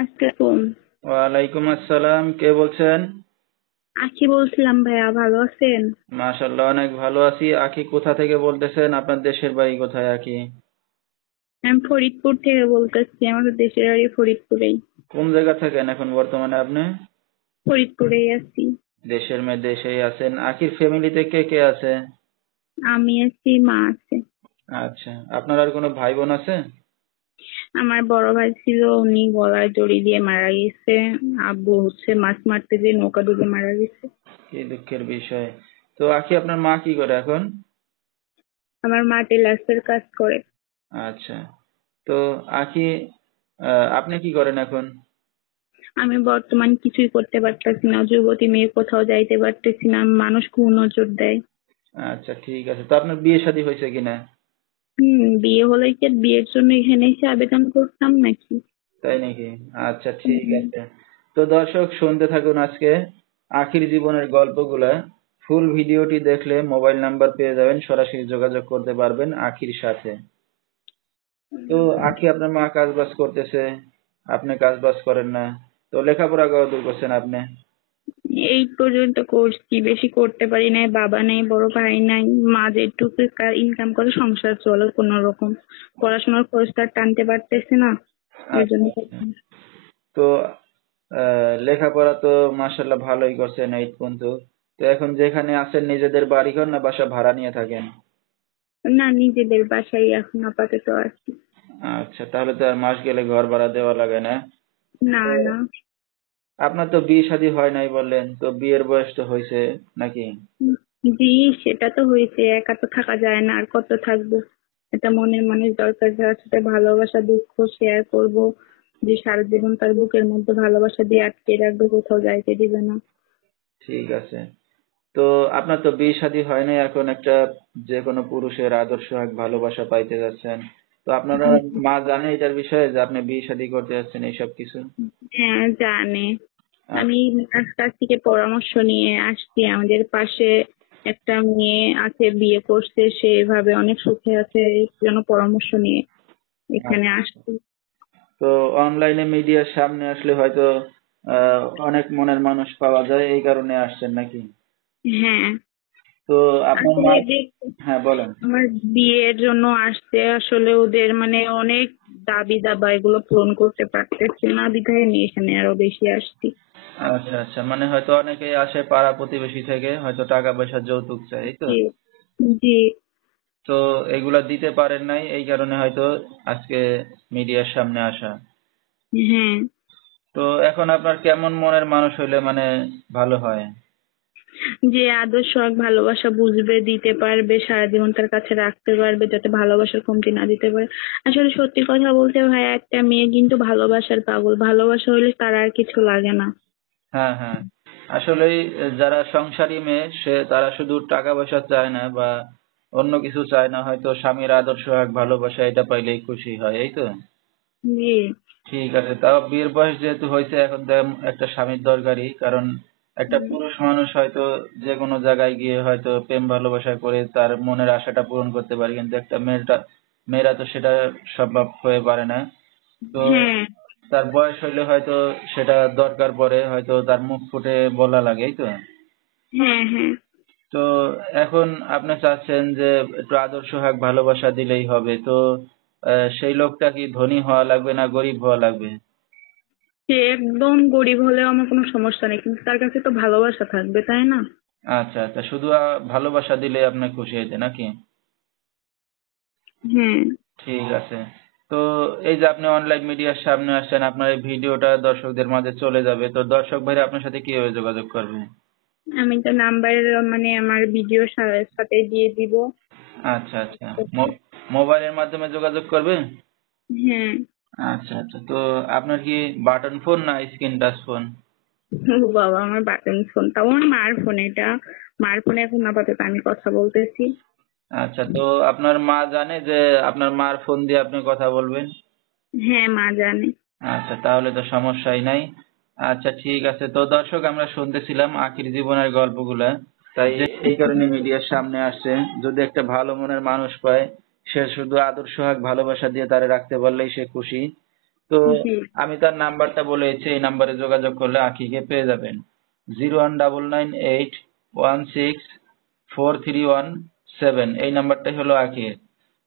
আসসালাম। ওয়ালাইকুম আসসালাম, কে বলছেন? আখি বলছিলাম ভাইয়া, ভালো আছেন? মাশাআল্লাহ, অনেক ভালো আছি। আখি কোথা থেকে বলতেছেন? আপনার দেশের বাড়ি কোথায় আখি? আমি ফরিদপুর থেকে বলতেছি, আমাদের দেশের বাড়ি ফরিদপুরেই। কোন জায়গা থাকেন এখন বর্তমানে আপনি? ফরিদপুরেই আছি। দেশের মেয়ে দেশেই আছেন। আখির ফ্যামিলিতে কে কে আছে? আমি আছি, মা আছে। আচ্ছা, আপনার আর কোনো ভাই বোন আছে? আমার বড় ভাই ছিল, উনি গলায় দড়ি দিয়ে মারা গেছে। আব্বু মাছ মারতে গিয়ে নৌকা ডুবে মারা গেছে। কি দুঃখের বিষয়। তো আখি, আপনার মা কি করে এখন? আমার মা টেলার্সের কাজ করে। আচ্ছা, তো আখি, আপনি কি করেন এখন? আমি বর্তমান কিছুই করতে পারতেছি না, যুবতী মেয়ে, কোথাও যাইতে পারতেছি না, মানুষ কুনজর দেয়। আচ্ছা, ঠিক আছে। তো আপনার বিয়ে শাদী হয়েছে কিনা? বিয়ে হলে কি আর বিয়ের জন্য এখানে এসে আবেদন করতাম নাকি? তাই নাকি? আচ্ছা, ঠিক আছে। তো দর্শক, শুনতে থাকুন আজকে আখির জীবনের গল্পগুলা। ফুল ভিডিওটি দেখলে মোবাইল নাম্বার পেয়ে যাবেন, সরাসরি যোগাযোগ করতে পারবেন আখির সাথে। তো আখি, আপনার মা কাজ বাজ করতেছে, আপনি কাজ বাজ করেন না, তো লেখাপড়া কতদূর করছেন আপনি? এই পর্যন্ত করছি, বেশি করতে পারি নাই, বাবা নেই, বড় ভাই নাই, মা যেটুকু ইনকাম করে সংসার চলে কোন রকম। পড়াশোনার খরচটা টানতে পারতেছে না, এর আচ্ছা, জন্য আচ্ছা। তো লেখাপড়া তো মাশাআল্লাহ ভালোই করছেন 8 পর্যন্ত। তো এখন যেখানে আছেন নিজেদের বাড়িঘর না বাসা ভাড়া নিয়ে থাকেন? না, নিজেদের বাসায় এখন আপাতত আছি। আচ্ছা, তাহলে তো আর মাস গেলে ঘর ভাড়া দেওয়া লাগে না। না তো না। আপনার তো বিয়ে শাদী হয় নাই বললেন, তো বিয়ের বয়স তো হয়েছে নাকি? জি, সেটা তো হয়েছে, একা তো থাকা যায় না, আর কত থাকবো। একটা মনের মানুষ দরকার, যার সাথে ভালোবাসা দুঃখ শেয়ার করব, যে সারা জীবন তার বুকের মধ্যে ভালোবাসা দিয়ে আটকে রাখবে, কোথাও যাইতে দিবে না। ঠিক আছে। তো আপনার তো বিয়ে শাদী হয় নাই, এখন একটা যে কোনো পুরুষের আদর্শ এক ভালোবাসা পাইতে যাচ্ছেন। তো আপনারা মা জানে এটার বিষয়ে যে আপনি বিয়ে শাদী করতে যাচ্ছেন এইসব কিছু? হ্যাঁ, জানে। আচ্ছা, আমি তার কাছ থেকে পরামর্শ নিয়ে আসছি, আমাদের পাশে একটা মেয়ে আছে, বিয়ে করছে, সে এভাবে অনেক সুখে আছে, এই জন্য পরামর্শ নিয়ে এখানে আচ্ছা। আসছি। তো অনলাইনে মিডিয়ার সামনে আসলে হয়তো অনেক মনের মানুষ পাওয়া যায়, এই কারণে আসছেন নাকি? হ্যাঁ, তো আপনার মা, আসলে দেখ, হ্যাঁ বলেন। আমার বিয়ের জন্য আসছে, আসলে ওদের মানে অনেক দাবি দাবা, এগুলো পূরণ করতে পারতেছে না, বিধায় নিয়ে এখানে আরো বেশি আসছি। আচ্ছা, আচ্ছা, মানে হয়তো অনেকেই আসে পাড়া প্রতিবেশী থেকে, হয়তো টাকা পয়সা যৌতুক চাই, এই তো। জি। জি। তো এগুলা দিতে পারেন নাই, এই কারণে হয়তো আজকে মিডিয়ার সামনে আসা। হ্যাঁ, তো এখন আপনার কেমন মনের মানুষ হইলে মানে ভালো হয়? যে আদর্শ এক ভালোবাসা বুঝবে, দিতে পারবে, সারা জীবন তার কাছে রাখতে পারবে, যাতে ভালোবাসার কমতি না দিতে পারে। আসলে সত্যি কথা বলতে ভাই, একটা মেয়ে কিন্তু ভালোবাসার পাগল, ভালোবাসা হলে তার আর কিছু লাগে না। হ্যাঁ, হ্যাঁ, আসলেই যারা সংসারী মেয়ে তারা শুধু টাকা পয়সা চায় না বা অন্য কিছু চায় না, হয়তো স্বামীর আদর্শ এক ভালোবাসা এটা পাইলেই খুশি হয়, এই তো। জি। ঠিক আছে, তাও বিয়ের বয়স যেহেতু হয়েছে, এখন তো একটা স্বামীর দরকারি, কারণ একটা পুরুষ মানুষ হয়তো যে কোনো জায়গায় গিয়ে হয়তো প্রেম ভালোবাসা করে তার মনের আশাটা পূরণ করতে পারে, কিন্তু একটা মেয়েরা তো সেটা সম্ভব হয়ে পারে না। তো হ্যাঁ। তার বয়স হইলে হয়তো সেটা দরকার পড়ে, হয়তো তার মুখ ফুটে বলা লাগে, এই তো। হ্যাঁ। হ্যাঁ। তো এখন আপনি চাচ্ছেন যে একটু আদর্শ হাক ভালোবাসা দিলেই হবে, তো সেই লোকটা কি ধনী হওয়া লাগবে না গরিব হওয়া লাগবে? সে একদম গরিব হলেও আমার কোনো সমস্যা নেই, কিন্তু তার কাছে তো ভালোবাসা থাকবে, তাই না? আচ্ছা, আচ্ছা, শুধু ভালোবাসা দিলে আপনি খুশি হইতে নাকি? হ্যাঁ। ঠিক আছে। তো এই যে আপনি অনলাইন মিডিয়ার সামনে আসছেন, আপনার এই ভিডিওটা দর্শকদের মাঝে চলে যাবে, তো দর্শক ভাইরা আপনার সাথে কিভাবে যোগাযোগ করবে? আমি তো নাম্বার মানে আমার ভিডিও সাথে দিয়ে দিব। আচ্ছা, আচ্ছা, মোবাইলের মাধ্যমে যোগাযোগ করবে? হ্যাঁ। আচ্ছা, আচ্ছা, তো আপনার কি বাটন ফোন না স্ক্রিন টাচ ফোন? ও বাবা, আমার বাটন ফোন, তাও আমার মার ফোন এটা। মার ফোনে এখন আপাতত আমি কথা বলতেছি। আচ্ছা, তো আপনার মা জানে যে আপনার মার ফোন দিয়ে আপনি কথা বলবেন? হ্যাঁ, মা জানে। আচ্ছা, তাহলে তো সমস্যাই নাই। আচ্ছা, ঠিক আছে। তো দর্শক, আমরা শুনতেছিলাম আখির জীবনের গল্পগুলা, তাই এই কারণে মিডিয়ার সামনে আসছে। যদি একটা ভালো মনের মানুষ পায়, সে শুধু আদর্শ হক ভালোবাসা দিয়ে তারে রাখতে পারলেই সে খুশি। তো জি। আমি তার নাম্বারটা বলেছি, এই নাম্বারে যোগাযোগ করলে আখিকে পেয়ে যাবেন। 01998164317, এই নাম্বারটাই হলো আখির।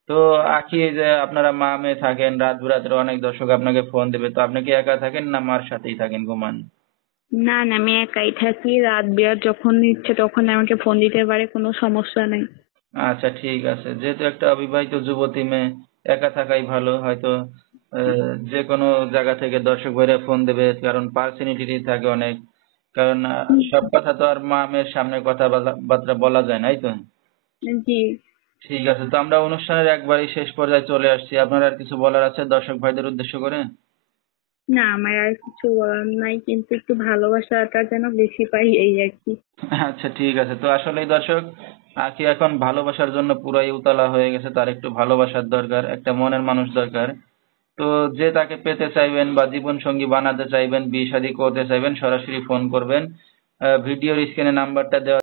তো আখি, এই যে আপনারা মা মেয়ে থাকেন, রাত বিরাত্রে অনেক দর্শক আপনাকে ফোন দেবে, তো আপনি কি একা থাকেন না মার সাথেই থাকেন ঘুমান? না না, আমি একাই থাকি, রাত বিরাত যখন ইচ্ছে তখন আমাকে ফোন দিতে পারে, কোনো সমস্যা নাই। আচ্ছা ঠিক আছে, যেহেতু একটা অবিবাহিত যুবতী মেয়ে, একা থাকাই ভালো। হয়তো যে কোনো জায়গা থেকে দর্শক ভাইরা ফোন দেবে, কারণ পার্সোনালিটি থাকে অনেক। কারণ সব কথা তো আর মা মেয়ের সামনে কথাবার্তা বলা যায় না, এই তো। জি। ঠিক আছে, তো আমরা অনুষ্ঠানের একবারই শেষ পর্যায়ে চলে আসছি। আপনার আর কিছু বলার আছে দর্শক ভাইদের উদ্দেশ্য করে? না, আমার আর কিছু বলার নাই, কিন্তু একটু ভালোবাসাটা যেন বেশি পাই, এই আর কি। আচ্ছা ঠিক আছে, তো আসলেই দর্শক, আখি এখন ভালোবাসার জন্য পুরাই উতলা হয়ে গেছে। তার একটু ভালোবাসার দরকার, একটা মনের মানুষ দরকার। তো যে তাকে পেতে চাইবেন বা জীবন সঙ্গী বানাতে চাইবেন, বিয়ে শাদী করতে চাইবেন, সরাসরি ফোন করবেন। ভিডিওর স্ক্রিনে নাম্বারটা দেওয়া